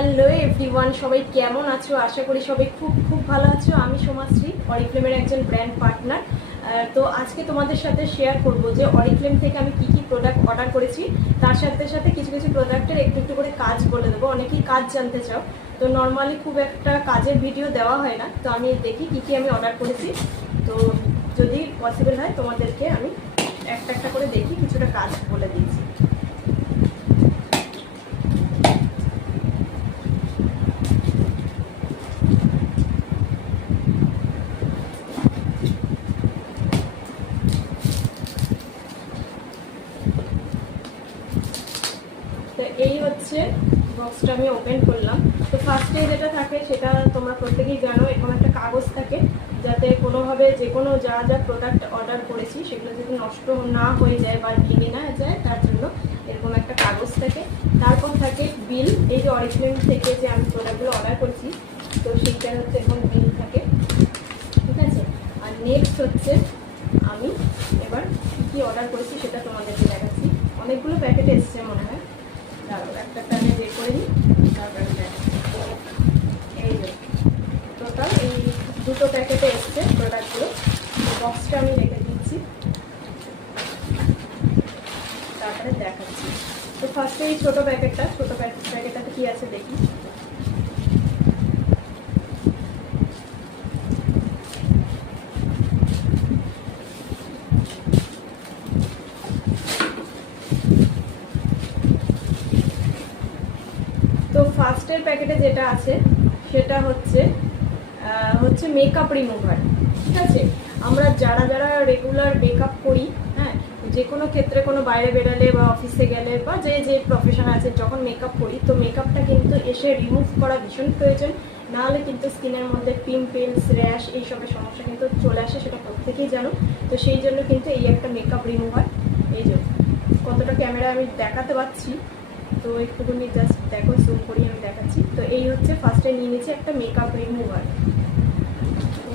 Hello everyone, সবাই কেমন আছো? আশা করি সবাই খুব খুব ভালো আছো। আমি সোমাশ্রী, অরিফ্লেমের একজন ব্র্যান্ড পার্টনার। তো আজকে তোমাদের সাথে শেয়ার করব যে অরিফ্লেম থেকে আমি কি কি প্রোডাক্ট অর্ডার করেছি, তার সাথে সাথে কিছু কিছু প্রোডাক্টের একটু একটু করে কাজ বলে দেবো। অনেকেই কাজ জানতে চাও, তো নর্মালি খুব একটা কাজের ভিডিও দেওয়া হয় না, তো আমি দেখি কি কি আমি অর্ডার করেছি। তো যদি পসিবল হয় তোমাদেরকে আমি একটা একটা করে দেখি কিছুটা কাজ বলে দিয়েছি। তো এই হচ্ছে বক্সটা আমি ওপেন করলাম। তো ফার্স্টে যেটা থাকে সেটা তোমরা প্রত্যেকেই জানো, এরকম একটা কাগজ থাকে যাতে কোনোভাবে যে কোনো যা যা প্রোডাক্ট অর্ডার করেছি সেগুলো যদি নষ্ট না হয়ে যায় বা ভেঙে না যায়, তার জন্য এরকম একটা কাগজ থাকে। তারপর থাকে বিল। এই যে অরিফ্লেম থেকে যে আমি প্রোডাক্টগুলো অর্ডার করছি, তো সেইটার হচ্ছে এরকম বিল থাকে, ঠিক আছে। আর নেক্সট হচ্ছে আমি এবার কী কী অর্ডার করেছি সেটা তোমাদেরকে দেখাচ্ছি। অনেকগুলো প্যাকেট এসছে মনে হয়, দাঁড়াও একটা আমি বের করে নিই, তারপরে এই যে টোটাল এই দুটো প্যাকেটে এসছে প্রোডাক্টগুলো। বক্সটা আমি রেখে দিচ্ছি, তারপরে দেখাচ্ছি। তো ফার্স্টে এই ছোটো প্যাকেটটাতে কী আছে দেখি। তো ফার্স্টের প্যাকেটে যেটা আছে সেটা হচ্ছে মেকআপ রিমুভার, ঠিক আছে। আমরা যারা যারা রেগুলার মেকআপ করি, হ্যাঁ, যে কোনো ক্ষেত্রে কোনো বাইরে বেরোলে বা অফিসে গেলে বা যে যে প্রফেশন আছে, যখন মেকআপ করি তো মেকআপটা কিন্তু এসে রিমুভ করা ভীষণ প্রয়োজন। নাহলে কিন্তু স্কিনের মধ্যে পিম্পলস, র্যাশ এইসবের সমস্যা কিন্তু চলে আসে, সেটা প্রত্যেকেই জানো। তো সেই জন্য কিন্তু এই একটা মেকআপ রিমুভার, এই যে কতটা ক্যামেরা আমি দেখাতে পাচ্ছি, তো একটুখানি জাস্ট দেখো, জুম করি আমি দেখাচ্ছি। তো এই হচ্ছে ফার্স্টে নিয়ে নিয়েছি একটা মেকআপ রিমুভার।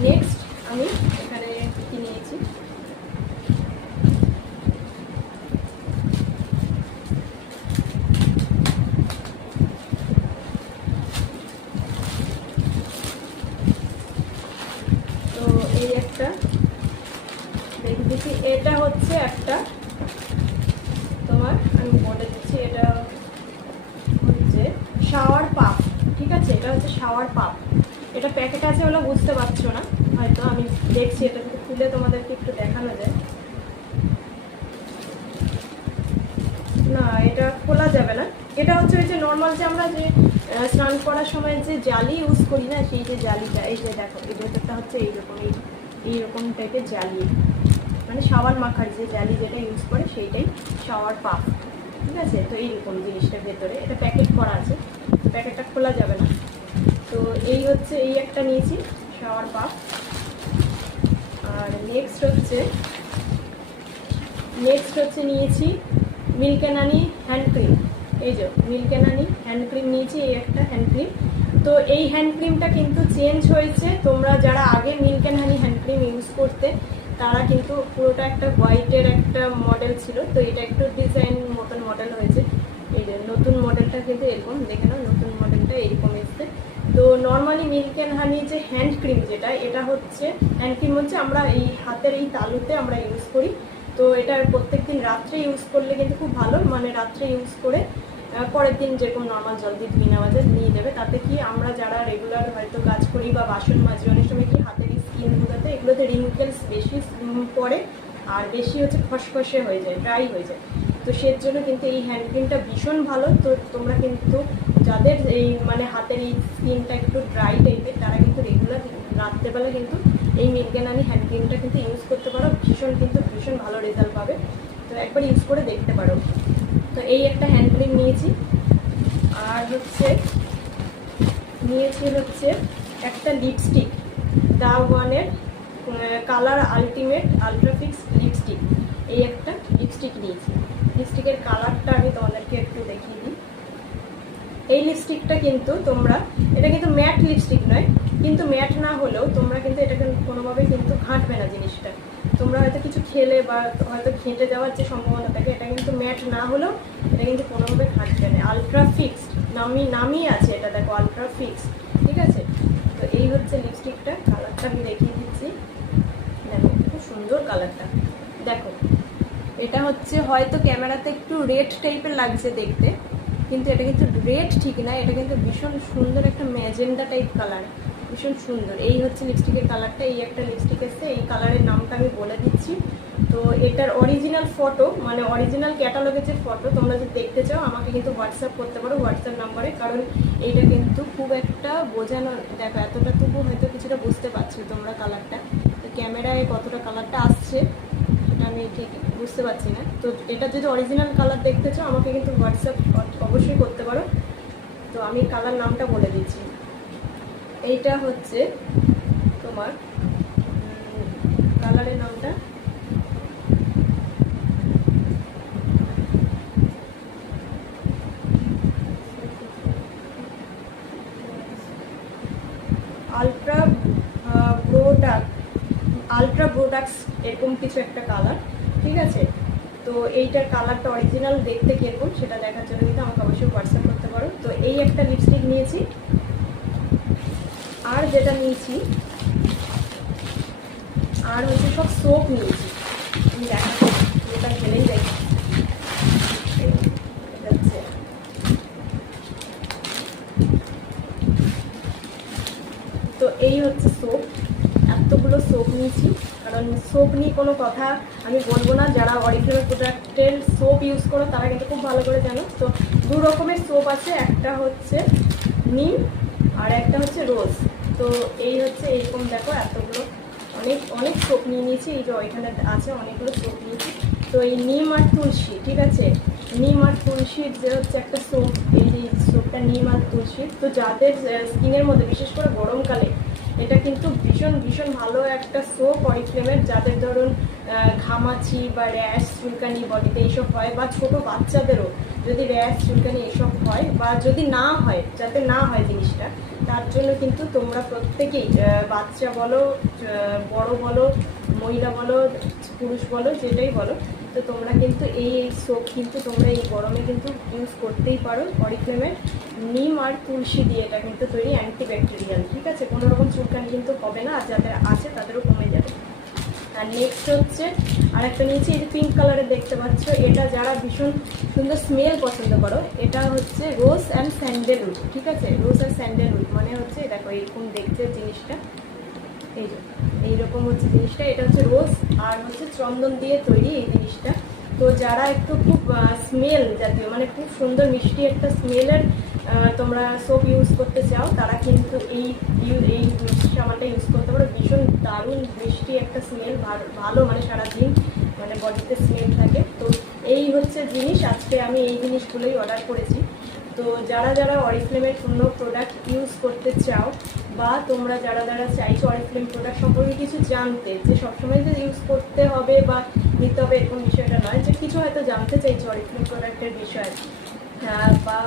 নেক্সট আমি এখানে কী নিয়েছি, তো এই একটা দেখে দিচ্ছি। এটা হচ্ছে একটা তোমার, আমি বলে দিচ্ছি, এটা হচ্ছে শাওয়ার পাফ, ঠিক আছে। এটা হচ্ছে শাওয়ার পাফ। এটা প্যাকেট আছে ওগুলো বুঝতে পারছো না হয়তো, আমি দেখছি এটা যদি খুলে তোমাদেরকে একটু দেখানো যায়। না, এটা খোলা যাবে না। এটা হচ্ছে ওই যে নর্মাল যে আমরা যে স্নান করার সময় যে জালি ইউজ করি না, সেই যে জালিটা, এই যে দেখো এই ভেতরটা হচ্ছে এইরকম, এইরকম টাইপের জালি, মানে শাওয়ার মাখার যে জালি যেটা ইউজ করে সেইটাই শাওয়ার পাফ, ঠিক আছে। তো এইরকম জিনিসটার ভেতরে এটা প্যাকেট করা আছে, প্যাকেটটা খোলা যাবে না। তো এই হচ্ছে এই একটা নিয়েছি শাওয়ার পাফ। আর নেক্সট হচ্ছে নিয়েছি milk and honey hand cream. এই যে milk and honey hand cream নিয়েছি, এই একটা হ্যান্ড ক্রিম। তো এই হ্যান্ড ক্রিমটা কিন্তু চেঞ্জ হয়েছে। তোমরা যারা আগে milk and honey hand cream use করতে, তারা কিন্তু পুরোটা একটা হোয়াইটের একটা মডেল ছিল, তো এটা একটু ডিজাইন মতন মডেল হয়েছে। এই যে নতুন মডেলটা কিন্তু এরকম, দেখে নাও নতুন মডেলটা এরকম এসছে। তো নর্মালি মিল্ক অ্যান্ড হানি যে হ্যান্ড ক্রিম যেটা, এটা হচ্ছে হ্যান্ড ক্রিম হচ্ছে আমরা এই হাতের এই তালুতে আমরা ইউজ করি। তো এটা প্রত্যেকদিন রাত্রে ইউজ করলে কিন্তু খুব ভালো, মানে রাত্রে ইউজ করে পরের দিন যেরকম নর্মাল জল দিয়ে ধুয়ে নেওয়া যায়, নিয়ে যাবে। তাতে কি আমরা যারা রেগুলার হয়তো কাজ করি বা বাসন মাজি, অনেক সময় কি হাতের এই স্কিনগুলোতে এগুলোতে রিঙ্কেলস বেশি পড়ে, আর বেশি হচ্ছে খসখসে হয়ে যায়, ড্রাই হয়ে যায়। তো সের জন্য কিন্তু এই হ্যান্ড ক্রিমটা ভীষণ ভালো। তো তোমরা কিন্তু যাদের এই মানে হাতের এই স্কিনটা একটু ড্রাই টাইপের, তারা কিন্তু রেগুলার রাত্রেবেলা কিন্তু এই মিল্ক অ্যান্ড হানি হ্যান্ড ক্রিমটা কিন্তু ইউজ করতে পারো, ভীষণ ভালো রেজাল্ট পাবে। তো একবার ইউজ করে দেখতে পারো। তো এই একটা হ্যান্ড ক্রিম নিয়েছি। আর নিয়েছি একটা লিপস্টিক, দা ওয়ানের কালার আলটিমেট আলট্রাফিক্স লিপস্টিক। এই একটা লিপস্টিক নিয়েছি। লিপস্টিকের কালারটা আমি তোমাদেরকে একটু দেখিয়ে দিই। এই লিপস্টিকটা কিন্তু তোমরা, এটা কিন্তু ম্যাট লিপস্টিক নয়, কিন্তু ম্যাট না হলেও তোমরা কিন্তু এটাকে কোনোভাবেই কিন্তু ঘাঁটবে না জিনিসটা। তোমরা হয়তো কিছু খেলে বা হয়তো ঘেঁটে যাওয়ার যে সম্ভাবনা থাকে, এটা কিন্তু ম্যাট না হলেও এটা কিন্তু কোনোভাবে ঘাঁটবে না। আলট্রা ফিক্সড নামই আছে, এটা দেখো আলট্রা ফিক্স, ঠিক আছে। তো এই হচ্ছে লিপস্টিকটা, কালারটা আমি দেখিয়ে দিচ্ছি, দেখো খুব সুন্দর কালারটা। দেখো এটা হচ্ছে হয়তো ক্যামেরাতে একটু রেড টাইপের লাগছে দেখতে, কিন্তু এটা কিন্তু রেড ঠিক না, এটা কিন্তু ভীষণ সুন্দর একটা ম্যাজেন্ডা টাইপ কালার, ভীষণ সুন্দর। এই হচ্ছে লিপস্টিকের কালারটা, এই একটা লিপস্টিক এসছে, এই কালারের নামটা আমি বলে দিচ্ছি। তো এটার অরিজিনাল ফটো, মানে অরিজিনাল ক্যাটালগের যে ফটো তোমরা যদি দেখতে চাও আমাকে কিন্তু হোয়াটসঅ্যাপ করতে পারো হোয়াটসঅ্যাপ নাম্বারে, কারণ এইটা কিন্তু খুব একটা বোঝানো, দেখো এতটা তবু হয়তো কিছুটা বুঝতে পারছো তোমরা কালারটা, তো ক্যামেরায় কতটা কালারটা আসছে সেটা আমি ঠিক বুঝতে পারছি না। তো এটা যদি অরিজিনাল কালার দেখতে চাও আমাকে কিন্তু হোয়াটসঅ্যাপ অবশ্যই করতে পারো। তো আমি কালার নামটা বলে দিচ্ছি, এইটা হচ্ছে তোমার কালারের নামটা আলট্রা ব্রোডাক্স এরকম কিছু একটা কালার, ঠিক আছে। তো এইটার কালারটা অরিজিনাল দেখতে কিরকম সেটা দেখার জন্য কিন্তু আমাকে অবশ্যই হোয়াটসঅ্যাপ করতে পারো। তো এই একটা লিপস্টিক নিয়েছি, আর যেটা নিয়েছি আর হচ্ছে সব সোপ নিয়েছি, আমি দেখাচ্ছি যেটা খেলেই দেখি। তো এই হচ্ছে সোপ, এতগুলো সোপ নিয়েছি, কারণ সোপ নিয়ে কোনো কথা আমি বলবো না, যারা অরিফ্লেমের প্রোডাক্টের সোপ ইউজ করো তারা কিন্তু খুব ভালো করে জানো। তো দু রকমের সোপ আছে, একটা হচ্ছে নিম আর একটা হচ্ছে রোজ। তো এই হচ্ছে এইরকম দেখো এতগুলো অনেক অনেক সোপ নিয়ে নিয়েছি, এই যে ওইখানে আছে অনেকগুলো সোপ নিয়েছি। তো এই নিম আর তুলসী, ঠিক আছে, নিম আর তুলসীর যে হচ্ছে একটা সোপ, এই যে সোপটা নিম আর তুলসী। তো যাদের স্কিনের মধ্যে বিশেষ করে গরমকালে এটা কিন্তু ভীষণ ভীষণ ভালো একটা সোপ অরিফ্লেমের, যাদের ধরুন ঘামাচি বা র্যাশ চুলকানি বডিতে এইসব হয়, বা ছোট বাচ্চাদেরও যদি র্যাশ চুলকানি এসব হয়, বা যদি না হয়, যাতে না হয় জিনিসটা, তার জন্য কিন্তু তোমরা প্রত্যেকেই বাচ্চা বলো বড় বলো মহিলা বলো পুরুষ বলো যেটাই বলো, তো তোমরা কিন্তু এই সোপ কিন্তু তোমরা এই গরমে কিন্তু ইউজ করতেই পারো। অরিফ্লেমের নিম আর তুলসী দিয়ে এটা কিন্তু তৈরি, অ্যান্টিব্যাকটেরিয়াল, ঠিক আছে, কোনো রকম চুলকানি কিন্তু হবে না, আর যাদের আছে তাদেরও কমে যাবে। আর নেক্সট হচ্ছে আর একটা নিয়েছি, এই যে পিঙ্ক কালারের দেখতে পাচ্ছ, এটা যারা ভীষণ সুন্দর স্মেল পছন্দ করো, এটা হচ্ছে রোজ অ্যান্ড স্যান্ডেলউড, ঠিক আছে, রোজ অ্যান্ড স্যান্ডেলউড মানে হচ্ছে দেখো এরকম দেখতে জিনিসটা, এই যে এইরকম হচ্ছে জিনিসটা, এটা হচ্ছে রোজ আর হচ্ছে চন্দন দিয়ে তৈরি এই জিনিসটা। তো যারা একটু খুব স্মেল জাতীয়, মানে খুব সুন্দর মিষ্টি একটা স্মেলের তোমরা সোপ ইউজ করতে চাও, তারা কিন্তু এই সামানটা ইউজ করতে পারো, ভীষণ দারুণ মিষ্টি একটা স্মেল, ভালো মানে সারাদিন মানে বডিতে স্মেল থাকে। তো এই হচ্ছে জিনিস, আজকে আমি এই জিনিসগুলোই অর্ডার করেছি। তো যারা যারা অরিফ্লেমের কোনো প্রোডাক্ট ইউজ করতে চাও, বা তোমরা যারা যারা চাইছো অরিফ্লেম প্রোডাক্ট সম্পর্কে কিছু জানতে, যে সবসময় যে ইউজ করতে হবে বা নিতে হবে এরকম বিষয়টা নয়, যে কিছু হয়তো জানতে চাইছো অরিফ্লেম প্রোডাক্টের বিষয়ে, বা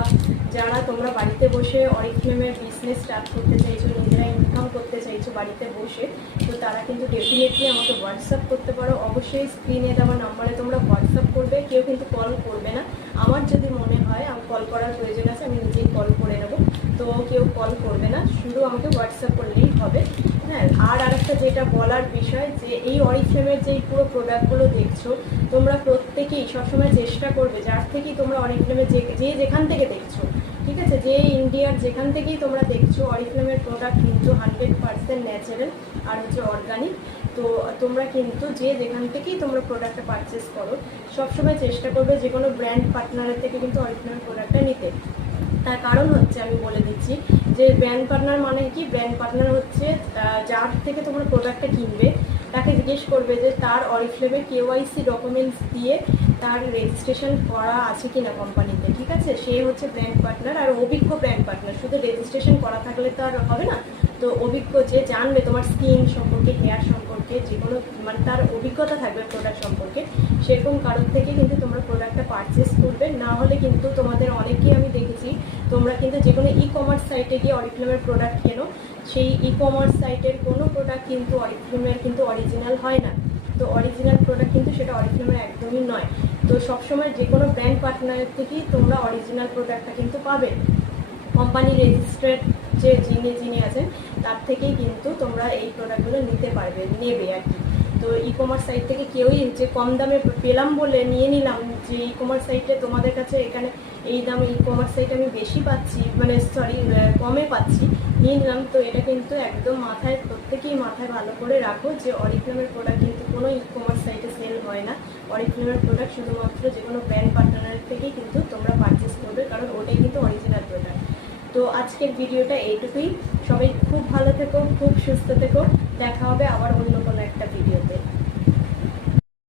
যারা তোমরা বাড়িতে বসে অরিফ্লেমের বিজনেস স্টার্ট করতে চাইছো, নিজেরা ইনকাম করতে চাইছো বাড়িতে বসে, তো তারা কিন্তু ডেফিনেটলি আমাকে হোয়াটসঅ্যাপ করতে পারো। অবশ্যই স্ক্রিনে দেওয়া নাম্বারে তোমরা হোয়াটসঅ্যাপ করবে, কেউ কিন্তু কল করবে না। আমার যদি মনে হয় আমি কল করার প্রয়োজন আছে আমি নিজেই কল করে নেব, তো কেউ কল করবে না, শুধু আমাকে হোয়াটসঅ্যাপ করলেই হবে। হ্যাঁ, আর আরেকটা যেটা বলার বিষয়, যে এই অরিফ্লেমের যেই পুরো প্রোডাক্টগুলো দেখছো তোমরা প্রত্যেকেই সবসময় চেষ্টা করবে, যার থেকেই তোমরা অরিফ্লেমের যে যেখান থেকে দেখছো, ঠিক আছে, যে ইন্ডিয়ার যেখান থেকেই তোমরা দেখছো, অরিফ্লেমের প্রোডাক্ট কিন্তু 100% ন্যাচারাল আর হচ্ছে অর্গানিক। তো তোমরা কিন্তু যে যেখান থেকেই তোমরা প্রোডাক্টটা পারচেস করো সবসময় চেষ্টা করবে যে কোনো ব্র্যান্ড পার্টনারের থেকে কিন্তু অরিফ্লেমের প্রোডাক্টটা নিতে। তার কারণ হচ্ছে আমি বলে দিচ্ছি, যে ব্র্যান্ড পার্টনার মানে কি, ব্র্যান্ড পার্টনার হচ্ছে যার থেকে তোমরা প্রোডাক্টটা কিনবে তাকে জিজ্ঞেস করবে যে তার অরিফ্লেমের কেওয়াইসি ডকুমেন্টস দিয়ে তার রেজিস্ট্রেশন করা আছে কিনা কোম্পানিতে, ঠিক আছে, সে হচ্ছে ব্র্যান্ড পার্টনার। আর অভিজ্ঞ ব্র্যান্ড পার্টনার, শুধু রেজিস্ট্রেশন করা থাকলে তো আর হবে না, তো অভিজ্ঞ যে জানবে তোমার স্কিন সম্পর্কে, হেয়ার সম্পর্কে, যে কোনো মানে তার অভিজ্ঞতা থাকবে প্রোডাক্ট সম্পর্কে, সেরকম কারণ থেকে কিন্তু তোমরা প্রোডাক্টটা পারচেস করবে। না হলে কিন্তু তোমাদের অনেকেই আমি দেখেছি তোমরা কিন্তু যে কোনো ই কমার্স সাইটে গিয়ে অরিফ্লেমের প্রোডাক্ট কেনো, সেই ই কমার্স সাইটের কোনো প্রোডাক্ট কিন্তু অরিফ্লেমের কিন্তু অরিজিনাল হয় না। তো অরিজিনাল প্রোডাক্ট কিন্তু সেটা অরিফ্লেমের একদমই নয়। তো সবসময় যে কোনো ব্র্যান্ড পার্টনারের থেকেই তোমরা অরিজিনাল প্রোডাক্টটা কিন্তু পাবে। কোম্পানি রেজিস্টার্ড যে যিনি আছেন তার থেকেই কিন্তু তোমরা এই প্রোডাক্টগুলো নিতে পারবে, নেবে আর কি। তো ই কমার্স সাইট থেকে কেউই যে কম দামে পেলাম বলে নিয়ে নিলাম, যে ই কমার্স সাইটে তোমাদের কাছে এখানে এই দামে ই কমার্স সাইটে আমি বেশি পাচ্ছি, মানে সরি কমে পাচ্ছি, নিয়ে নিলাম। তো এটা কিন্তু একদম প্রত্যেকেই মাথায় ভালো করে রাখো যে অরিফ্লেমের প্রোডাক্ট কিন্তু কোনো ই কমার্স সাইটে সেল হয় না। অরিফ্লেমের প্রোডাক্ট শুধুমাত্র যে কোনো ব্র্যান্ড পার্টনার থেকেই কিন্তু তোমরা পারচেস করবে, কারণ ওটাই কিন্তু অরিজিনাল প্রোডাক্ট। তো আজকের ভিডিওটা এইটুকুই। সবাই খুব ভালো থেকো, খুব সুস্থ থেকো। দেখা হবে আবার অন্য কোনো একটা ভিডিওতে।